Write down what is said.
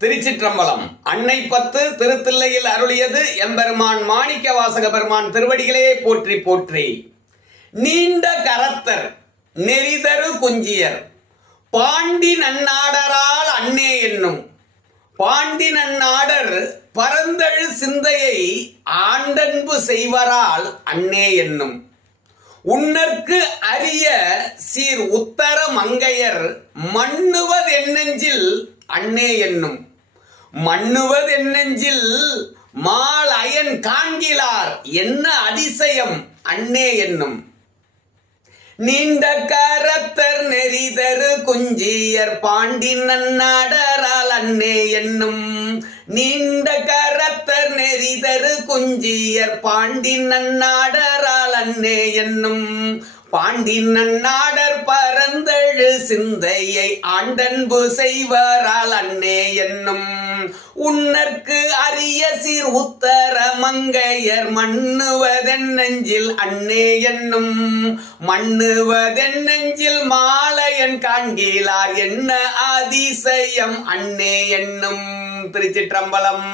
திருச்சிற்றம்பலம். அன்னை 10 திருத்தில்லையில் அருளியது எம்பெருமான் மாணிக்கவாசக பெருமான் திருவடிகளே போற்றி போற்றி. நீண்ட கரத்தர் நெறிதரு குஞ்சியர் பாண்டி நன்னாடரால் அன்னே என்னும். பாண்டி நன்னாடர் பரந்தழு சிந்தையை ஆண்டன்பு செய்வரால் அன்னே என்னும். உன்னற்கு அரிய சீர் உத்தர மங்கையர் மண்ணுவதென்னெஞ்சில் அன்னே என்னும். மண்ணுவதென்னெஞ்சில் மால் அயன் காண்கிலார் என்ன அதிசயம் அன்னே என்னும். நீண்ட கரத்தர் நெறிதரு குஞ்சியர் பாண்டி நன்னாடரால் அன்னே என்னும். நீண்ட கரத்தர் நெறிதரு குஞ்சியர் பாண்டி நன்னாடரால் அன்னே என்னும். பாண்டி நன்னாடர் பரந்தழு சிந்தையை ஆண்டன்பு செய்வரால் அன்னே என்னும். உன்னற்கு அரிய சீர் உத்தர மங்கையர் மண்ணுவதென்னெஞ்சில் அன்னே என்னும். மண்ணுவதென்னெஞ்சில் மாலையன் காண்கிலார் என்ன அதிசயம் அன்னே என்னும். திருச்சிற்றம்பலம்.